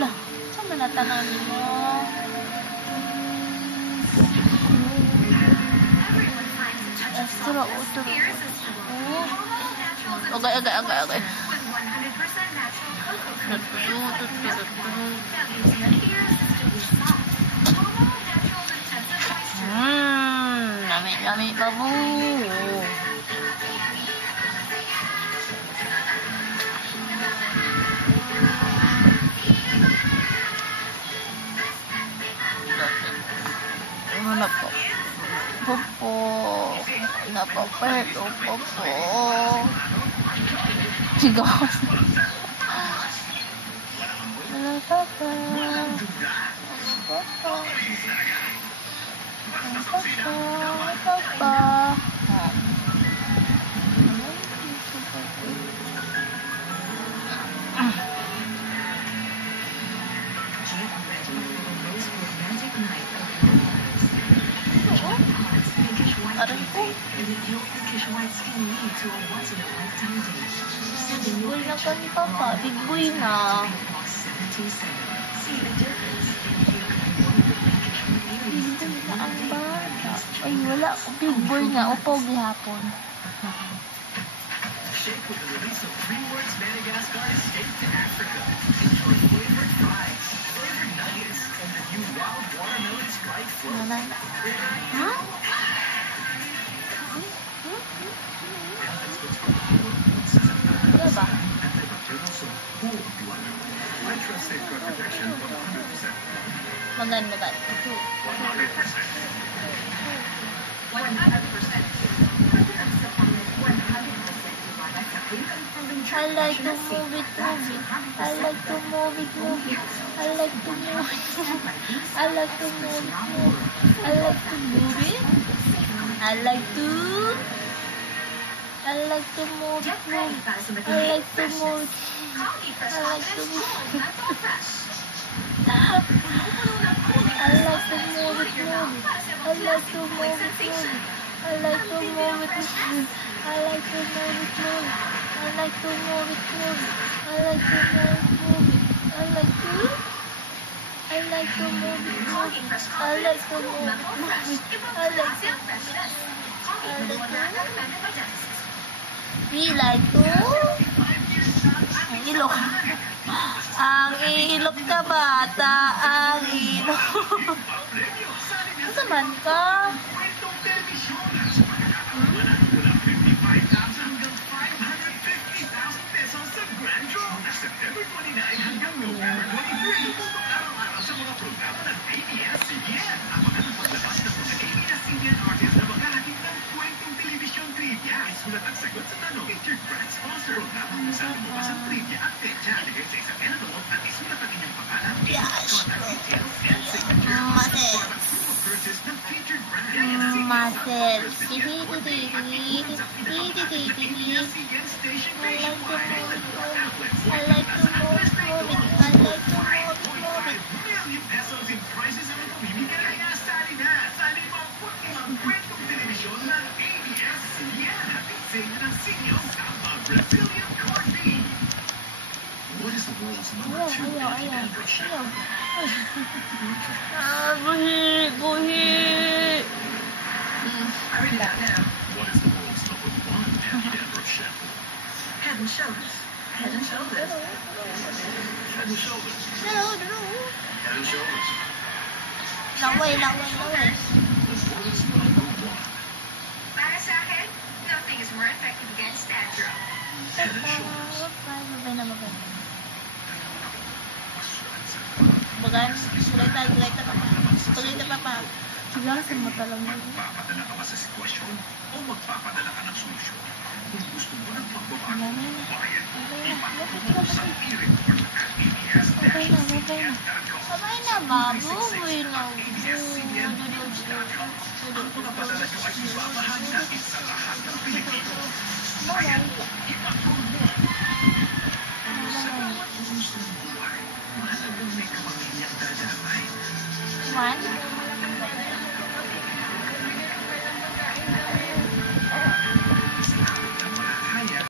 Lah, saan manatanan mo? Astro, utro. Okay. Lami pa po. Napapert, opo. Sigaw. Big boy na ka ni Papa. Big boy na. Big boy na ang bata. Ay, wala. Big boy na. Upaw gihapon. Huh? Diba? Maganda ba? 100%. I like to move it. I like to move it. I like to move it. I like to move it. I like to move it. I like to move it. I like to move it. I like to move it. I like to move it. I like to move it. I like to move it. I like to move it. I like to move it. I like to move it. I like to move it. I like to. I like to move it. I like to move it. I like to. We like to. Ang ilok. Ang ilok ka bata. Ang ilok. Ano man ka? September 29 hanggang November 23, araw-araw sa mga programa ng ABS-CBN. Ang mga napaglabas na mga ABS-CBN artists na maghahatid ng kwentong telebisyon trivia. Ay sulat at sagot sa tanong. Featured brand sponsor. Programang kung saan lumabas ang trivia at petsa. Ligay sa isang envelope at isulat ang inyong pangalan. Yes! What is the world's number 2 anti-dandruff shampoo? Buhi. I read that now. What is the world's number 1 anti-dandruff shampoo? Head and Shoulders. Head and Shoulders. Head and Shoulders. Hello. Head and Shoulders. Laway. The world's number 1. Para sa akin, nothing is more effective against dandruff. Head and Shoulders. Bagay papa. Siguro sa mata lang yun. Magpapadala ka ba sa sitwasyon o magpapadala ka ng solusyon? Kung gusto mo ng pagbabago, bayad mo, ipatutulong sa e-report at abs-cbs.com. Sabay na ba? Buhay na. Ang pagpapadala nyo ay ibabahagi natin sa lahat ng Pilipino. Bayad mo, ipatulong. Sa bawat gusto ng buhay, mahalagang may kapamilyang dadamay. One.